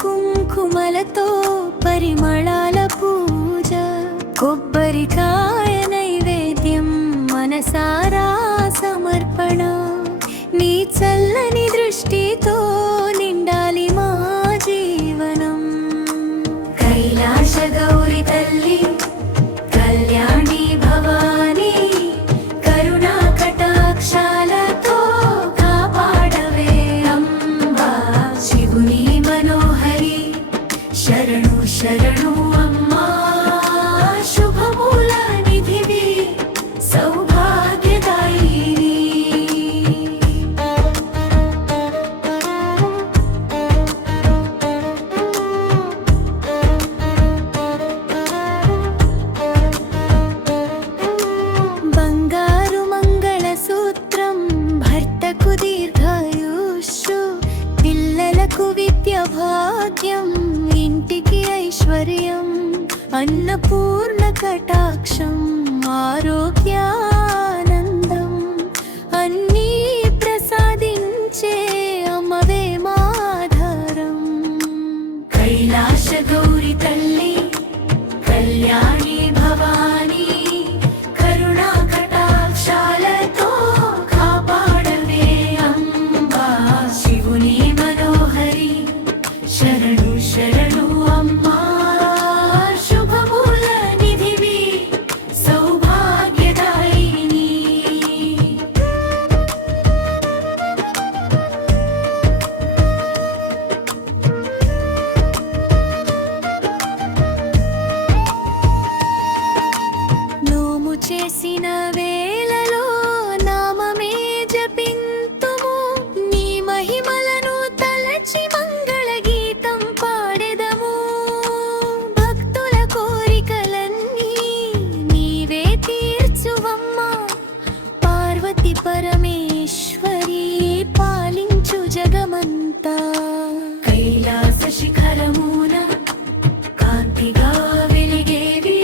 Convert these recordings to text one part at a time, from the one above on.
కుంకుమలతో పరిమళాల పూజ, కొబ్బరికాయ నైవేద్యం మనసారా సమర్పణ. నీ చల్లని దృష్టితో నిండాలి మా జీవనం. కైలాస గౌరి తల్లి కళ్యాణి భవాని, కరుణా కటాక్షాలతో కాపాడవే అంబా. శివుని మనోహరి శరణు శరణు అమ్మా. శుభమూల నిధివి సౌభాగ్యదాయిని. బంగారు మంగళసూత్రం భర్తకు దీర్ఘాయుష్షు, పిల్లలకు విద్య భాగ్యం ఇంటికి ఐశ్వర్యం. అన్నపూర్ణ కటాక్షం ఆరోగ్యానందం, అన్నీ ప్రసాదించే అమ్మవే మాధారం. కైలాస గౌరి తల్లి కళ్యాణి భవాని, కరుణా కటాక్షాలతో కాపాడవే అంబా. శివుని మనోహరి శరణు శరణు అమ్మా. శుభమూల నిధివి సౌభాగ్యదాయిని. నోము చేసిన వేళలో నామమే జపింతుము, నీ మహిమలను తలచి మంగళ గీతం పాడెదము. భక్తుల కోరికలన్నీ నీవే తీర్చువమ్మా. పార్వతి పరమేశ్వరి పాలించు జగమంతా. కైలాస శిఖరమున కాంతిగా వెలిగేవి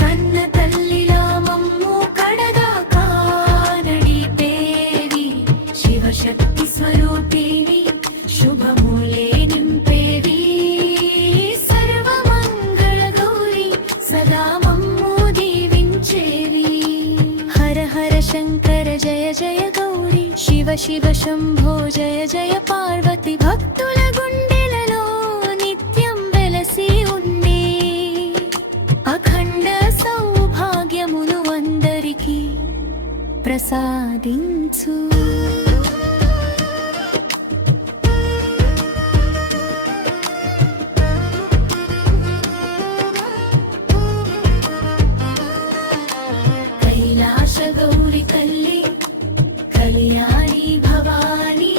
కన్న తల్లిలా మమ్ము కడగా కానడిపేవి. శివశక్తి స్వరూపిణి శుభములే నింపేవి. సర్వమంగళ గౌరి సదా మమ్ము దీవించేవి. హర హర శంకర జయ జయ గౌరి, శివ శివ శంభో జయ జయ పార్వతి. భక్తుల గుండెలలో నిత్యం వెలసి ఉండే అఖండ సౌభాగ్యమును అందరికీ ప్రసాదించు. కైలాస గౌరి తల్లి కళ్యాణి భవాని,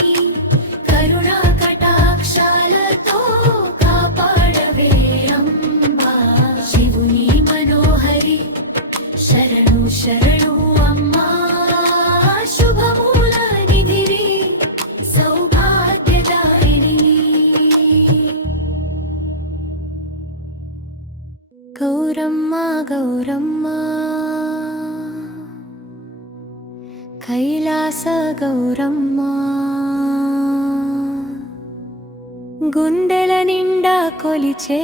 కరుణా కటాక్షాలతో కాపాడవే అంబా. శివుని మనోహరి శరణు శరణు అమ్మా. శుభమూల నిధివి సౌభాగ్యదాయిని. గౌరమ్మ గౌరమ్మ కైలాస గౌరమ్మ, గుండెల నిండా కొలిచే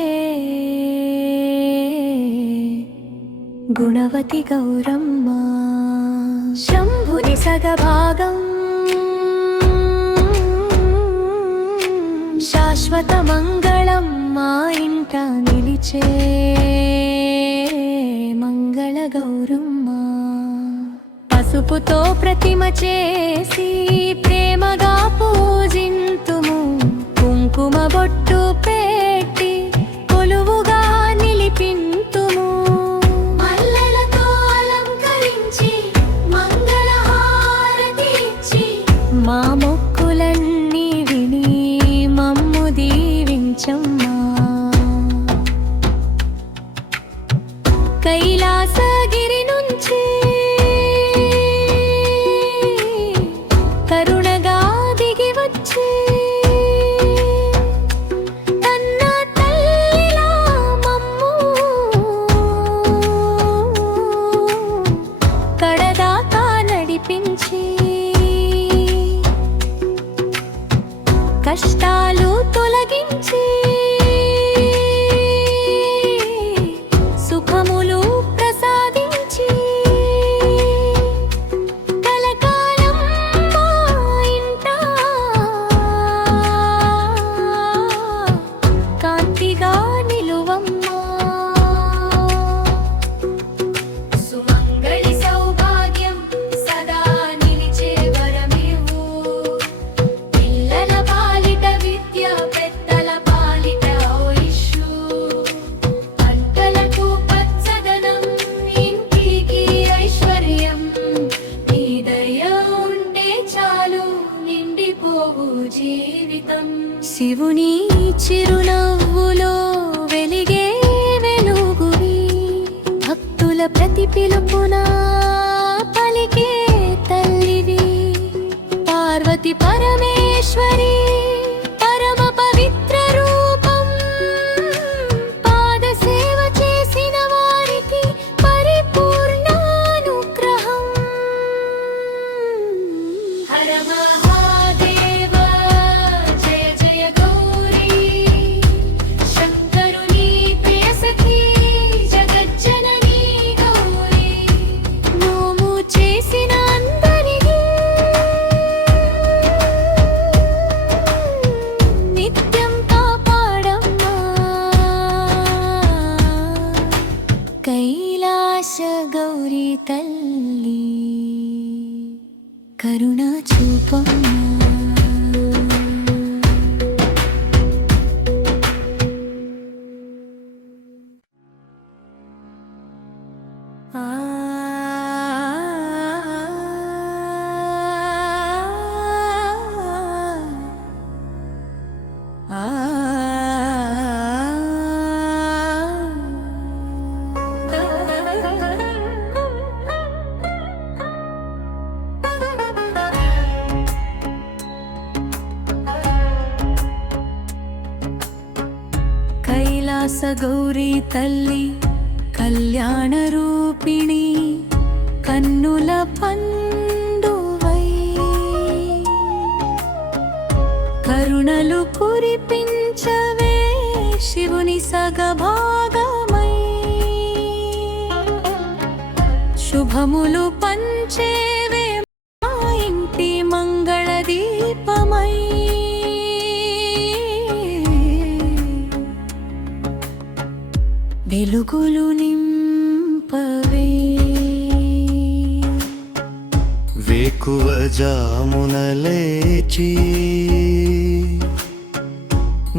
గుణవతి గౌరమ్మ. శంభుని సగభాగం శాశ్వత మంగళం మా ఇంట నిలిచే మంగళ గౌరమ్మ. పసుపుతో ప్రతిమ చేసి ప్రేమగా పూజింతుము, కుంకుమ బొట్టు పెట్టి కొలువుగా నిలిపింతుము. మల్లెలతో అలంకరించి మంగళహారతి ఇచ్చి మా మొక్కులన్నీ విని మమ్ము దీవించమ్మా. కైలాసగిరి నుంచి కరుణగా దిగి వచ్చి తన్న తల్లిలా మమ్ము కడదాకా నడిపించి కష్టాలు తొలగించి నీ చిరునవ్వులో వెలిగే వెలుగువి భక్తుల ప్రతి పిలుపున పలికే తల్లివి పార్వతి పరమేశ్వరి పరమ పవిత్ర రూపం పాద సేవ చేసిన వారికి పరిపూర్ణానుగ్రహం హర మహాదేవ జయ జయ గౌరీ శంకరుని ప్రియ సఖీ జగజ్జననీ గౌరీ నోము చేసిన అందరికీ నిత్యం కాపాడమ్మా కైలాస గౌరీ తల్లి కరుణ చూపమ్మా కైలాస గౌరీ తల్లి కళ్యాణ రూపిణి కన్నుల పండువై కరుణలు కురిపించవే శివుని సగభాగమై శుభములు పంచేవే మా ఇంటి మంగళ దీపమై వెలుగులు నింపవే వేకువ జామున లేచి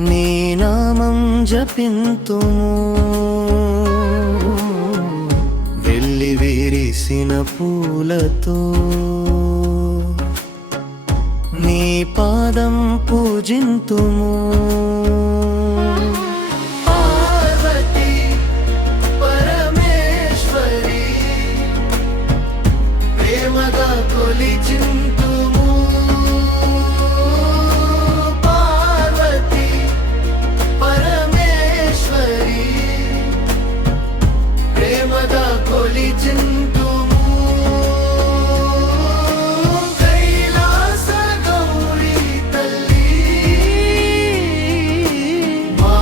నీ నామం జపింతుము వెళ్ళి విరిసిన పూలతో నీ పాదం పూజింతుము కొలిచింతుము పార్వతి పరమేశ్వరి ప్రేమగా కొలిచింతుము కైలాస గౌరీ తల్లి మా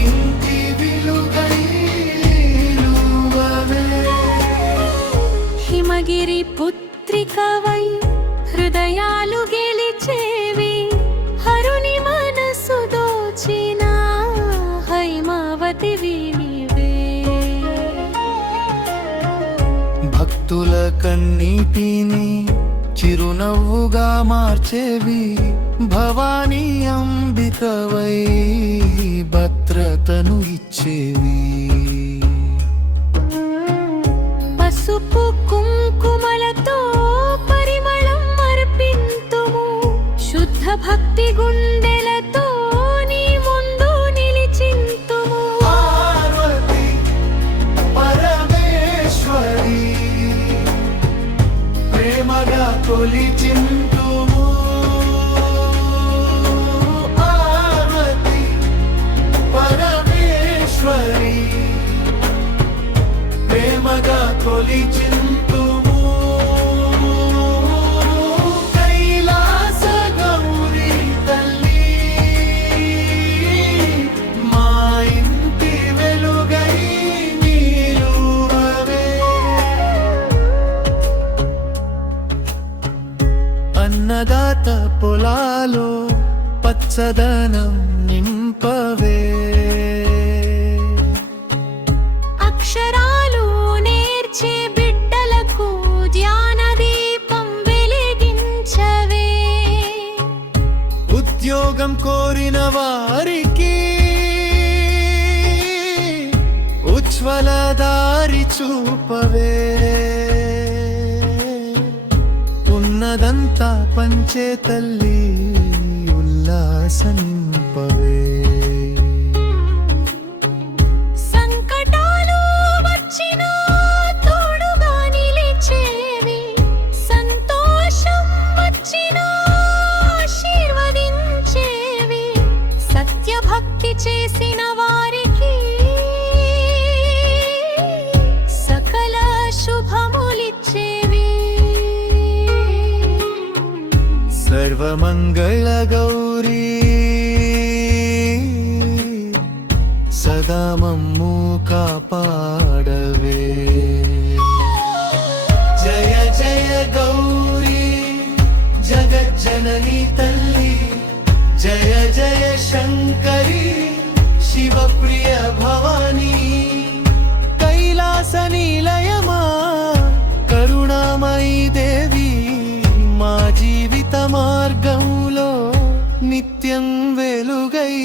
ఇంటి వెలుగై నిలువవే హిమగిరి పుత్రికవై హృదయాలు గెలిచేవి హరుని మనసు దోచిన హైమావతి నీవే భక్తుల కన్నీటిని చిరునవ్వుగా మార్చేవి భవానీ అంబికవై భద్రతను ఇచ్చేవి పసుపు కుంకుమలతో పరిమళం అర్పింతుము శుద్ధ భక్తి గుండెలతో నీ ముందు నిలిచింతుము పార్వతి పరమేశ్వరి ప్రేమగా కొలిచింతుము పార్వతి పరమేశ్వరి ప్రేమగా కొలిచింతుము కైలాస గౌరీ తల్లి మా ఇంటి వెలుగై నిలువవే అన్నదాత పొలాలో పచ్చదనం నింపవే అక్షరాలు నేర్చే బిడ్డలకు ధ్యాన దీపం వెలిగించవే ఉద్యోగం కోరిన వారికి ఉజ్వల దారి చూపవే ఉన్నదంతా పంచే తల్లి ఉల్లాస నింపవే చూపవే. సంకటాలు వచ్చినా తోడుగా నిలిచేవి, సంతోషం వచ్చినా ఆశీర్వదించేవి, సత్యభక్తి చేసిన వారికి సకల శుభములిచ్చేవి. సర్వమంగళ గౌరీ సదా మమ్ము కాపాడవే. జయ జయ గౌరీ జగజ్జనని తల్లి, జయ జయ శంకరి శివప్రియ భవానీ. కైలాస నిలయమా కరుణామయీ దేవి, మా జీవిత మార్గంలో నిత్యం వెలుగై